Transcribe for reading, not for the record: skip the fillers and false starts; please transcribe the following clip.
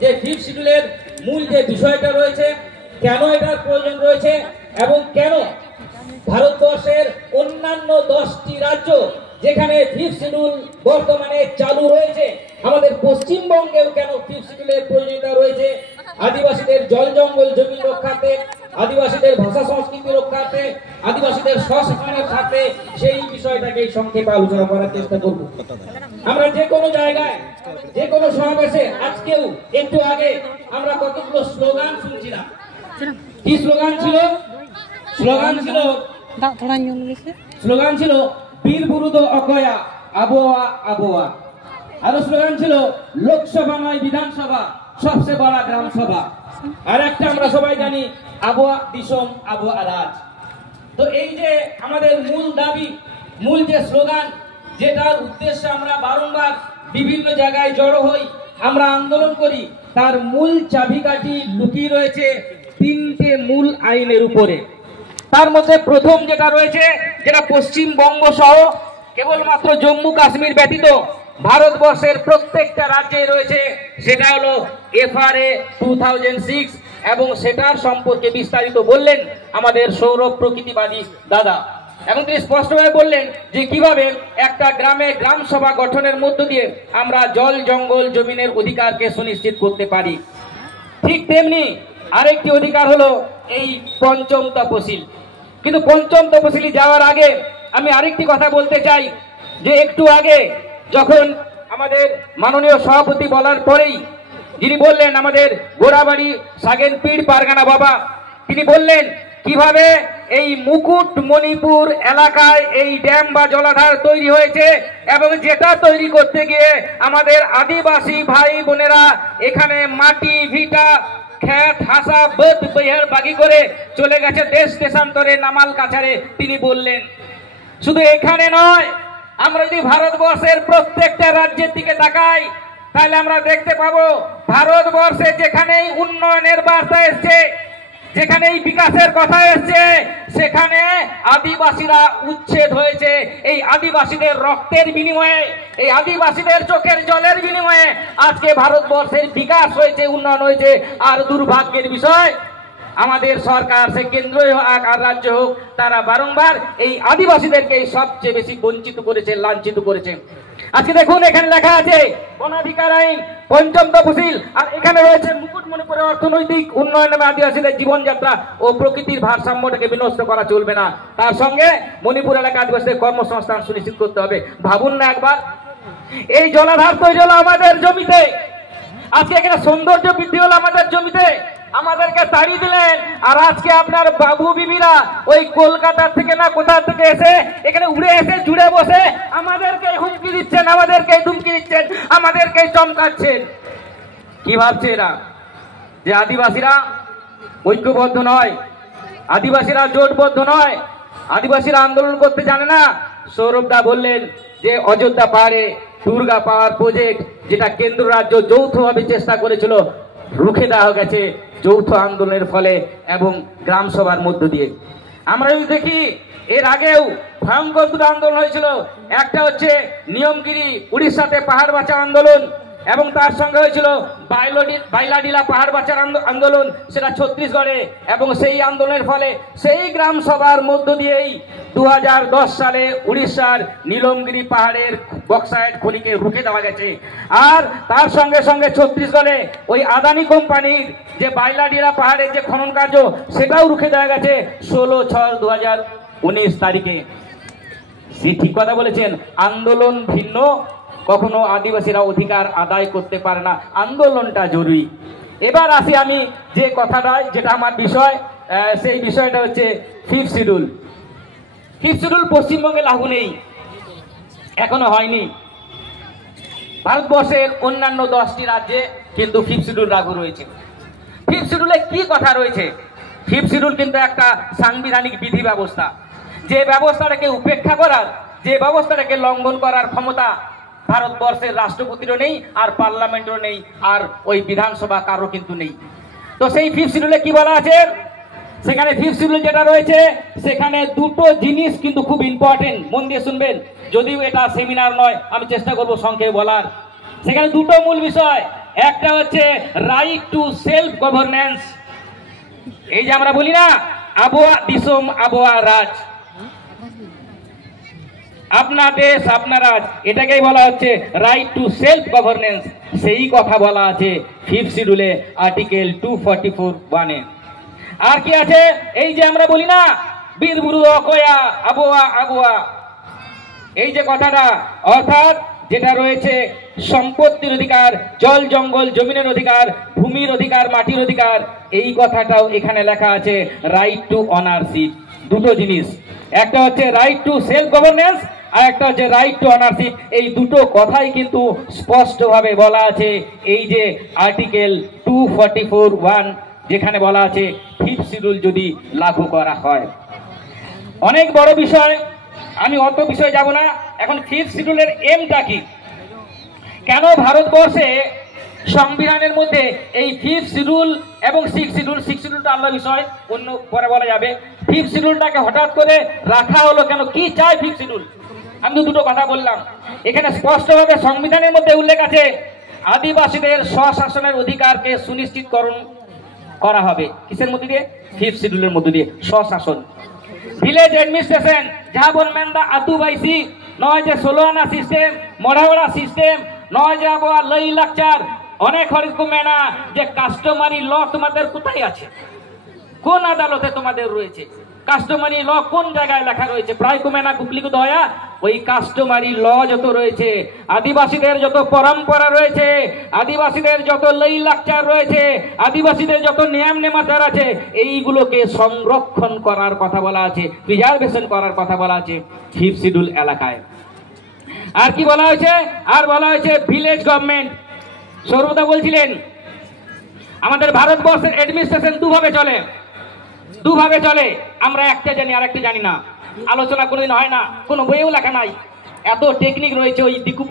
যে ফিফথ শিডিউলের মূল যে বিষয়টা রয়েছে, কেন এটার প্রয়োজন রয়েছে এবং কেন ভারতবর্ষের অন্যান্য 10টি রাজ্য যেখানে ফিফথ শিডিউল বর্তমানে চালু রয়েছে, আমাদের পশ্চিমবঙ্গেও কেন ফিফথ শিডিউলের প্রয়োজনীয়তা রয়েছে। আদিবাসীদের জল জঙ্গল জমি রক্ষার্থে, আদিবাসীদের ভাষা সংস্কৃতি রক্ষার্থে, আদিবাসীদের স্বশাসনের সাথে, সেই বিষয়টাকে সংক্ষেপে আলোচনা করার চেষ্টা করব। আমরা যে কোনো জায়গায়, যে কোনো সমাবেশে, আজকেও একটু আগে আমরা কতগুলো স্লোগান শুনছিলাম। কি স্লোগান ছিল? স্লোগান ছিল বীর বুরুদ অকয়া আবহাওয়া আবহাওয়া। আরো স্লোগান ছিল লোকসভা নয় বিধানসভা, সবচেয়ে বড় গ্রাম সভা। আর একটা আমরা সবাই জানি আবহাওয়া দিশম আবহাওয়া রাজ। তো এই যে আমাদের মূল দাবি, মূল যে স্লোগান, যেটার উদ্দেশ্যে আমরা বারংবার বিভিন্ন জায়গায় জড়ো হই, আমরা আন্দোলন করি, তার মূল চাবিকাঠি লুকিয়ে রয়েছে 3টে মূল আইনের উপরে। তার মধ্যে প্রথম যেটা রয়েছে, যেটা পশ্চিমবঙ্গ সহ কেবলমাত্র জম্মু কাশ্মীর ব্যতীত ভারতবর্ষের প্রত্যেকটা রাজ্যে রয়েছে, সেটা হলো FRA 2006। এবং সেটার সম্পর্কে বিস্তারিত বললেন আমাদের সৌরভ প্রকৃতিবাদী দাদা, এবং তিনি স্পষ্টভাবে বললেন যে কিভাবে একটা গ্রামে গ্রাম সভা গঠনের মধ্য দিয়ে আমরা জল জঙ্গল জমিনের অধিকারকে সুনিশ্চিত করতে পারি। ঠিক তেমনি আরেকটি অধিকার হলো এই পঞ্চম তপশিল। কিন্তু পঞ্চম তপশিলি যাওয়ার আগে আমি আরেকটি কথা বলতে চাই, যে একটু আগে যখন আমাদের মাননীয় সভাপতি বলার পরেই যিনি বললেন, আমাদের গোড়াবাড়ি সাগেনপীড় পারগানা বাবা, তিনি বললেন কিভাবে এই মুকুটমণিপুর এলাকায় এই ড্যাম বা জলাধার তৈরি হয়েছে, এবং যেটা তৈরি করতে গিয়ে আমাদের আদিবাসী ভাই বোনেরা এখানে মাটি ভিটা খেত হাসা বদ বৈহার বাগি করে চলে গেছে দেশ দেশান্তরে, নামাল কাছারে। তিনি বললেন শুধু এখানে নয়, আমরা যদি ভারতবর্ষের প্রত্যেকটা রাজ্যের দিকে তাকাই, তাহলে আমরা দেখতে পাবো ভারতবর্ষে যেখানেই উন্নয়নের বার্তা এসছে, যেখানেই বিকাশের কথা এসছে, সেখানে আদিবাসীরা উচ্ছেদ হয়েছে। এই আদিবাসীদের রক্তের বিনিময়ে, এই আদিবাসীদের চোখের জলের বিনিময়ে আজকে ভারতবর্ষের বিকাশ হয়েছে, উন্নয়ন হয়েছে। আর দুর্ভাগ্যের বিষয়, আমাদের সরকার, সে কেন্দ্রীয় হোক আর রাজ্য হোক, তারা বারংবার এই আদিবাসীদেরকে সবচেয়ে বেশি বঞ্চিত করেছে, লাঞ্ছিত করেছে। আজকে দেখুন, এখানে লেখা আছে বনাধিকার আইন, পঞ্চম তফসিল, আর এখানে রয়েছে মুকুটমণিপুরের অর্থনৈতিক উন্নয়ন নামে আদিবাসীদের জীবনযাত্রা ও প্রকৃতির ভারসাম্যটাকে বিনষ্ট করা চলবে না। তার সঙ্গে মণিপুর এলাকা আদিবাসীদের কর্মসংস্থান সুনিশ্চিত করতে হবে। ভাবুন না একবার, এই জলাধার তৈরি হলো আমাদের জমিতে, আজকে এখানে সৌন্দর্য বৃদ্ধি হলো আমাদের জমিতে, আমাদেরকে তাড়িয়ে দিলেন। আর আজকে আপনার বাবু বিবিরা ওই কলকাতা থেকে না কোথা থেকে এসে এখানে উড়ে এসে জুড়ে বসে আমাদেরকে হুমকি দিচ্ছেন, আমাদেরকে ধুমকি দিচ্ছেন, আমাদেরকে চমকাচ্ছেন। কি ভাবছে এরা? যে আদিবাসীরা ঐক্যবদ্ধ নয়, আদিবাসীরা জোটবদ্ধ নয়, আদিবাসীরা আন্দোলন করতে জানে না। সৌরভদা বললেন যে অযোধ্যা পাহাড়ে দুর্গা পাওয়ার প্রজেক্ট, যেটা কেন্দ্র রাজ্য যৌথভাবে চেষ্টা করেছিল, রুখে দেওয়া গেছে যৌথ আন্দোলনের ফলে এবং গ্রাম সভার মধ্য দিয়ে। আমরা যদি দেখি, এর আগেও ভয়ঙ্কর দুটো আন্দোলন হয়েছিল। একটা হচ্ছে নিয়মগিরি উড়িষ্যাতে পাহাড় বাঁচাও আন্দোলন, এবং তার সঙ্গে হয়েছিল বাইলাডিলা পাহাড় বাঁচার আন্দোলন, সেটা ছত্তিশগড়ে। এবং সেই আন্দোলনের ফলে সেই গ্রাম সভার মধ্য দিয়েই 2010 সালে উড়িষ্যার নীলমগিরি পাহাড়ের বক্সাইট খনিকে রুখে দেওয়া গেছে। আর তার সঙ্গে সঙ্গে ছত্তিশগড়ে ওই আদানি কোম্পানির যে বাইলাডিলা পাহাড়ের যে খনন কার্য, সেটাও রুখে দেওয়া গেছে 16/6/2019 তারিখে। সে ঠিক কথা বলেছেন, আন্দোলন ভিন্ন, কখনো আদিবাসীরা অধিকার আদায় করতে পারে না, আন্দোলনটা জরুরি। এবার আসি আমি যে কথাটা, যেটা আমার বিষয়, সেই বিষয়টা হচ্ছে ফিফথ শিডিউল। ফিফথ শিডিউল পশ্চিমবঙ্গে লাগু নেই, এখনো হয়নি। ভারতবর্ষের অন্যান্য 10টি রাজ্যে কিন্তু ফিফথ শিডিউল লাগু রয়েছে। ফিফথ শিডিউলে কি কথা রয়েছে? ফিফথ শিডিউল কিন্তু একটা সাংবিধানিক বিধি ব্যবস্থা, যে ব্যবস্থাটাকে উপেক্ষা করার, যে ব্যবস্থাটাকে লঙ্ঘন করার ক্ষমতা ভারতবর্ষের রাষ্ট্রপতিরও নেই, আর পার্লামেন্টেরও নেই, আর ওই বিধানসভা কারো কিন্তু নেই। তো সেই ফিফথ শিডিউলে কি বলা আছে? সেখানে ফিফথ শিডিউল যেটা রয়েছে, সেখানে দুটো জিনিস কিন্তু খুব ইম্পর্টেন্ট, মন দিয়ে শুনবেন। যদিও এটা সেমিনার নয়, আমি চেষ্টা করবো সংক্ষেপে বলার। সেখানে দুটো মূল বিষয়, একটা হচ্ছে রাইট টু সেলফ গভর্নেন্স। এই যে আমরা বলি না আবহাওয়া দিসম আবহাওয়া রাজ, আপনার দেশ আপনার রাজ, এটাকেই বলা হচ্ছে রাইট টু সেলফ গভর্নেন্স। সেই কথা বলা আছে 5th শিডিউলে আর্টিকেল 244(1)-এ। আর কি আছে, এই যে আমরা বলি না বীর বুরু অকয়া আবহাওয়া আবহাওয়া, এই যে কথাটা, অর্থাৎ যেটা রয়েছে সম্পত্তির অধিকার, জল জঙ্গল জমিনের অধিকার, ভূমির অধিকার, মাটির অধিকার, এই কথাটাও এখানে লেখা আছে রাইট টু অনারশিপ। দুটো জিনিস, একটা হচ্ছে রাইট টু সেলফ গভর্নেন্স আর একটা হচ্ছে রাইট টু অনারশিপ। এই দুটো কথাই কিন্তু স্পষ্টভাবে বলা আছে এই যে আর্টিকেল 244(1) যেখানে বলা আছে 5th শিডিউল যদি লাগু করা হয়। অনেক বড় বিষয়, আমি অত বিষয়ে যাব না। এখন 5th শিডিউলের এমটা কি, কেন ভারতবর্ষে সংবিধানের মধ্যে এই 5th শিডিউল এবং 6th শিডিউল, 6th শিডিউলটা আলাদা বিষয়, অন্য পরে বলা যাবে, 5th শিডিউলটাকে হঠাৎ করে রাখা হলো কেন, কি চাই 5th শিডিউল? আমি দুটো কথা বললাম। এখানে স্পষ্টভাবে সংবিধানের মধ্যে উল্লেখ আছে আদিবাসীদের স্বশাসনের অধিকারকে সুনিশ্চিতকরণ করা হবে। কিসের মধ্যে দিয়ে? 5th শিডিউলের মধ্যে দিয়ে, স্বশাসন। ভিলেজ অ্যাডমিনিস্ট্রেশন যাহা বলবেন দা আতুবাইসি, নয় যে 16 আনা সিস্টেম, মরাওয়াড়া সিস্টেম, নয় যে আবহাওয়া লই লাকচার, অনেক হরকমে না যে কাস্টমারি ল তোমাদের কোথায় আছে, কোন আদালতে তোমাদের রয়েছে, কাস্টমারি ল কোন জায়গায় লেখা রয়েছে? প্রায় কমে না কুকলিকে দয়া, ওই কাস্টমারি ল যত রয়েছে, আদিবাসীদের যত পরম্পরা রয়েছে, আদিবাসীদের যত লই লাকচার রয়েছে, আদিবাসীদের যত নিয়ম নেমাচার আছে, এইগুলোকে সংরক্ষণ করার কথা বলা আছে, প্রিজার্ভেশন করার কথা বলা আছে 5th শিডিউল এলাকায়। আর কি বলা হয়েছে? আর বলা হয়েছে ভিলেজ গভর্নমেন্ট। সর্বদা বলছিলেন আমাদের ভারতবর্ষের অ্যাডমিনিস্ট্রেশন দুভাবে চলে, দুভাবে চলে, আমরা একটা জানি আর একটা জানি না, আলোচনা কোনোদিন হয় না, কোনো বইয়েও লেখা নাই, এত টেকনিক রয়েছে ওই দিকু